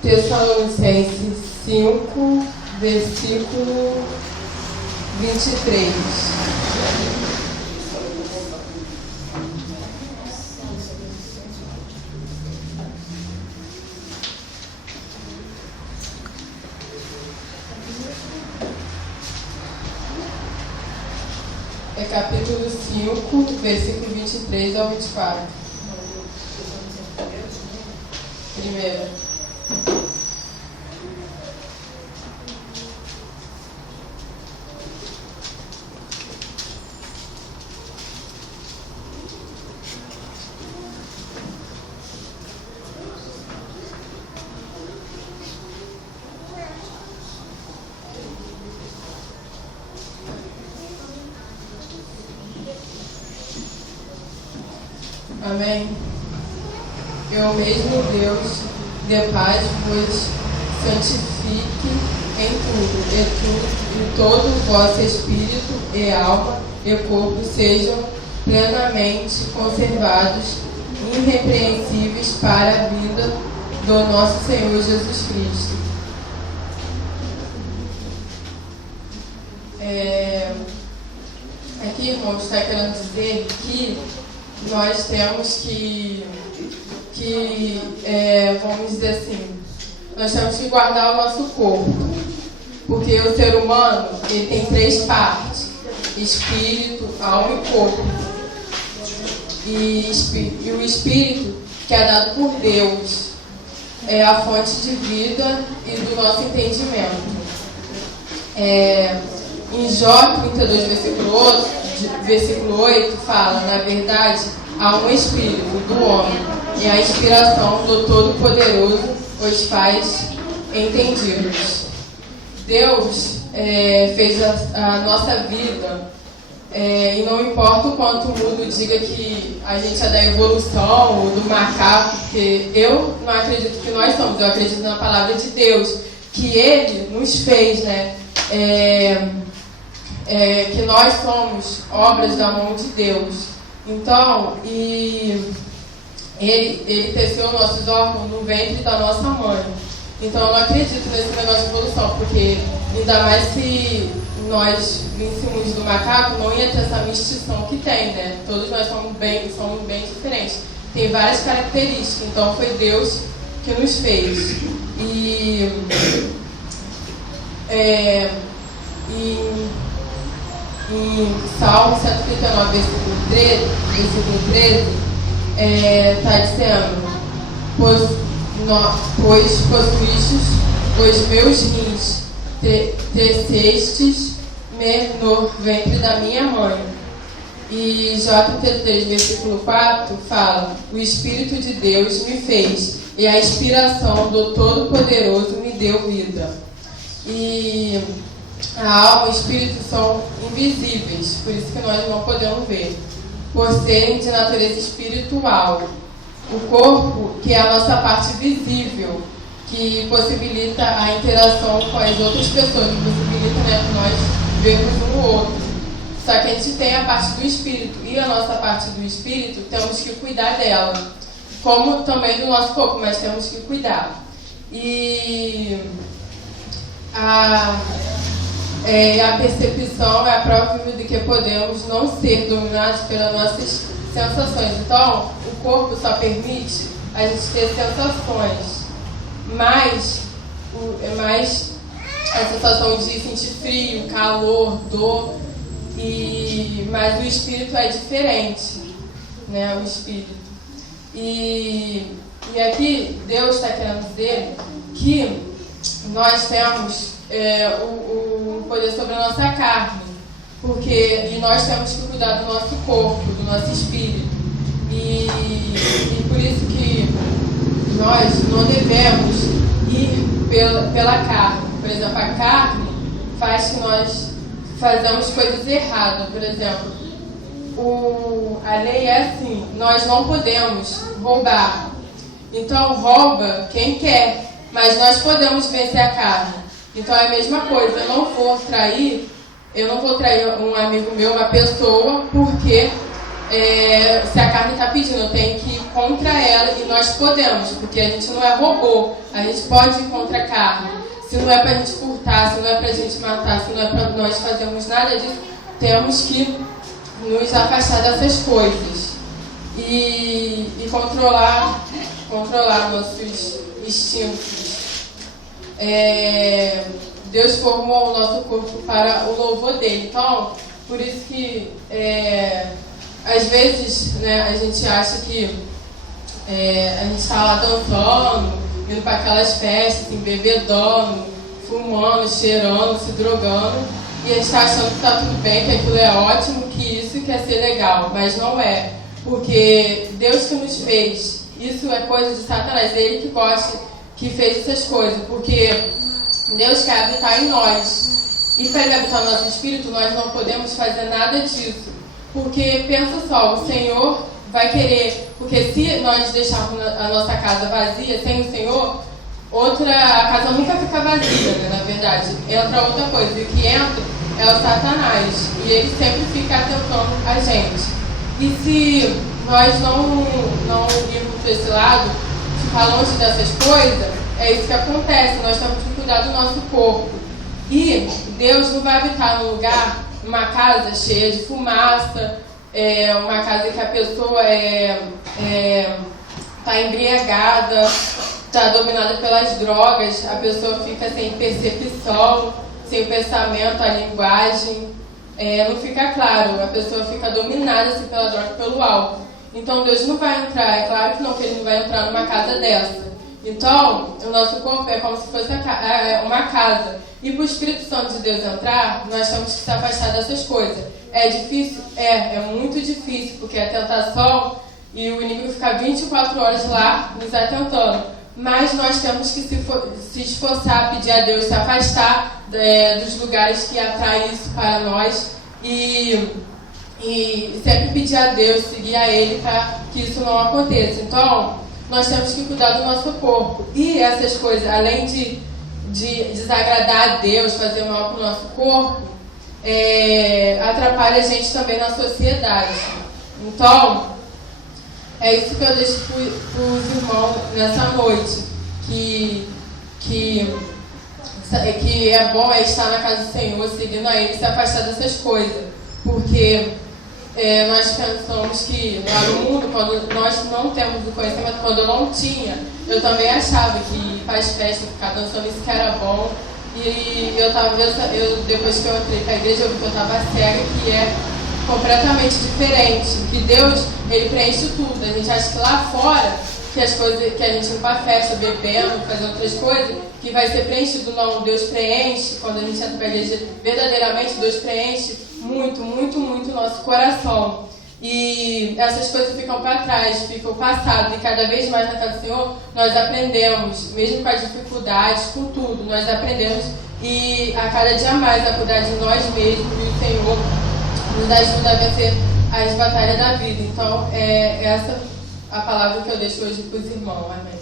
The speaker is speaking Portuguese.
Tessalonicenses 5, versículo 23. É capítulo 5, versículo 23 ao 24. Primeiro. Amém. Eu mesmo, Deus, de paz, vos santifique em tudo, e todo o vosso espírito e alma e corpo sejam plenamente conservados, irrepreensíveis para a vinda do nosso Senhor Jesus Cristo. Aqui, irmãos, está querendo dizer que nós temos vamos dizer assim, nós temos que guardar o nosso corpo, porque o ser humano, ele tem 3 partes: espírito, alma e corpo. E o espírito, que é dado por Deus, é a fonte de vida e do nosso entendimento. Em Jó 32, versículo 8, fala: na verdade, há um espírito do homem, e a inspiração do Todo-Poderoso os faz entendidos. Deus fez a nossa vida, e não importa o quanto o mundo diga que a gente é da evolução ou do macaco, porque eu não acredito que nós somos, eu acredito na palavra de Deus, que Ele nos fez, né? Que nós somos obras da mão de Deus. Então, ele teceu nossos órgãos no ventre da nossa mãe. Então, eu não acredito nesse negócio de evolução, porque ainda mais se nós víssemos do macaco, não ia ter essa mistição que tem, né? Todos nós somos bem diferentes. Tem várias características, então foi Deus que nos fez. Em Salmo 139, versículo 13, está dizendo: pois possuístes os meus rins, tecestes-me no ventre da minha mãe. E Jó 33, versículo 4 fala: o Espírito de Deus me fez, e a inspiração do Todo-Poderoso me deu vida. E a alma e o espírito são invisíveis, por isso que nós não podemos ver, por serem de natureza espiritual. O corpo, que é a nossa parte visível, que possibilita a interação com as outras pessoas, que possibilita, né, nós vermos um ou outro. Só que a gente tem a parte do espírito, e a nossa parte do espírito temos que cuidar dela, como também do nosso corpo, mas temos que cuidar. E a percepção é a prova de que podemos não ser dominados pelas nossas sensações. Então, o corpo só permite a gente ter sensações, mas a sensação de sentir frio, calor, dor, mas o espírito é diferente, né? O espírito. E aqui Deus está querendo dizer que nós temos o poder sobre a nossa carne, e nós temos que cuidar do nosso corpo, do nosso espírito, e por isso que nós não devemos ir pela carne. Por exemplo, a carne faz que nós fazemos coisas erradas. Por exemplo, a lei é assim: nós não podemos roubar. Então rouba quem quer, mas nós podemos vencer a carne. Então é a mesma coisa, eu não vou trair um amigo meu, uma pessoa, porque se a carne está pedindo, eu tenho que ir contra ela, e nós podemos, porque a gente não é robô, a gente pode ir contra a carne. Se não é para a gente furtar, se não é para a gente matar, se não é para nós fazermos nada disso, temos que nos afastar dessas coisas e controlar nossos instintos. Deus formou o nosso corpo para o louvor dele. Então, por isso que às vezes, né, a gente acha que a gente está lá dançando, indo para aquelas festas, assim, bebedando, fumando, cheirando, se drogando, e a gente está achando que está tudo bem, que aquilo é ótimo, que isso quer ser legal, mas não é. Porque Deus que nos fez, isso é coisa de Satanás, ele que gosta, que fez essas coisas, porque Deus quer habitar em nós. E para ele habitar no nosso espírito, nós não podemos fazer nada disso. Porque, pensa só, o Senhor vai querer, porque se nós deixarmos a nossa casa vazia, sem o Senhor, a casa nunca fica vazia, né, na verdade. Entra outra coisa, e o que entra é o Satanás, e ele sempre fica atentando a gente. E se nós não irmos para esse lado, ficar longe dessas coisas, é isso que acontece, nós temos que cuidar do nosso corpo. E Deus não vai habitar num lugar, numa casa cheia de fumaça, uma casa em que a pessoa está embriagada, está dominada pelas drogas, a pessoa fica sem percepção, sem pensamento, a linguagem, não fica claro, a pessoa fica dominada assim, pela droga, pelo álcool. Então Deus não vai entrar, é claro que não, que Ele não vai entrar numa casa dessa. Então, o nosso corpo é como se fosse uma casa. E para o Espírito Santo de Deus entrar, nós temos que se afastar dessas coisas. É difícil? É muito difícil, porque a tentação e o inimigo fica 24 horas lá nos atentando. Mas nós temos que se esforçar, pedir a Deus, se afastar dos lugares que atraem isso para nós e sempre pedir a Deus, seguir a Ele para que isso não aconteça. Então, nós temos que cuidar do nosso corpo. E essas coisas, além de desagradar a Deus, fazer mal para o nosso corpo, atrapalha a gente também na sociedade. Então, é isso que eu deixo para os irmãos nessa noite. Que é bom estar na casa do Senhor, seguindo a Ele, se afastar dessas coisas. Porque nós pensamos que lá no mundo, quando nós não temos o conhecimento, quando eu não tinha, eu também achava que faz festa, ficar dançando, isso que era bom. E depois que eu entrei para a igreja, eu vi que eu estava cega, que é completamente diferente. Que Deus, Ele preenche tudo. A gente acha que lá fora, que as coisas, que a gente vai para festa, bebendo, fazendo outras coisas, que vai ser preenchido. Não, Deus preenche. Quando a gente entra para a igreja, verdadeiramente Deus preenche muito, muito, muito o nosso coração. E essas coisas ficam para trás, ficam passado. E cada vez mais na casa do Senhor, nós aprendemos, mesmo com as dificuldades, com tudo, nós aprendemos. E a cada dia mais a cuidar de nós mesmos, e o Senhor nos ajuda a vencer as batalhas da vida. Então, essa a palavra que eu deixo hoje para os irmãos. Amém.